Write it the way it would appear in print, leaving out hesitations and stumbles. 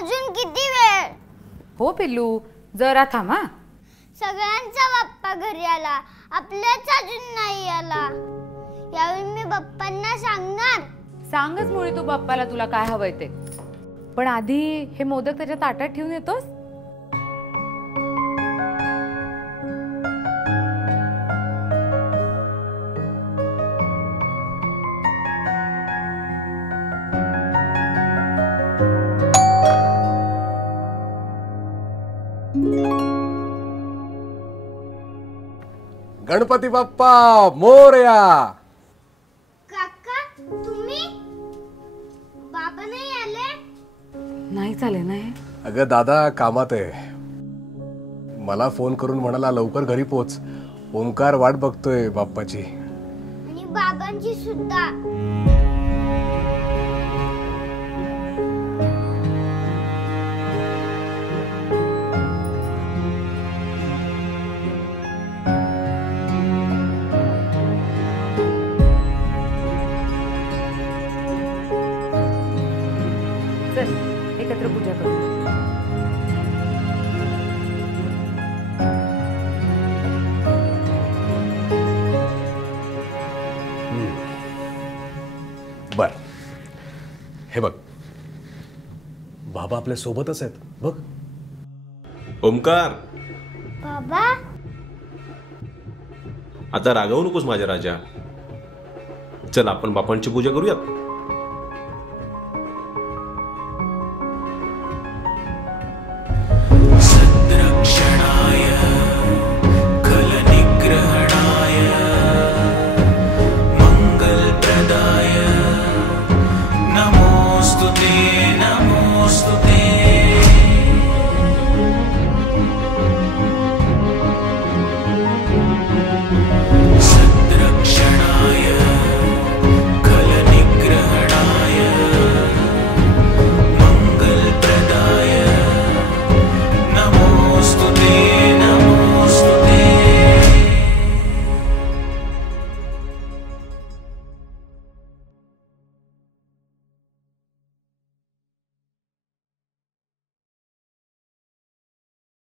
अजून किती वेळ? हो पिल्लू, जरा थांब हा. सगळ्यांचा बाप्पा घरी आला, आपल्याच अजून नाही आला. यावेळी मी बाप्पांना सांगणार. सांगच मुळी तू बाप्पाला तुला काय हवंय ते. पण आधी हे मोदक त्याच्या ताटात ठेवून येतोस. गणपती बाप्पा मोरया. काका तुम्ही? बाबा नाही आले? नाही चालेल ना हे. अगं दादा कामात आहे. मला फोन करून म्हणाला लवकर घरी पोच. ओंकार वाट बघतोय बाप्पाची. आणि बाबांची सुद्धा. चल एकत्र पूजा करू. बर हे बघ, बाबा आपल्या सोबतच आहेत बघ. ओमकार, बाबा आता रागवू नकोस माझ्या राजा. चल आपण बापांची पूजा करूयात.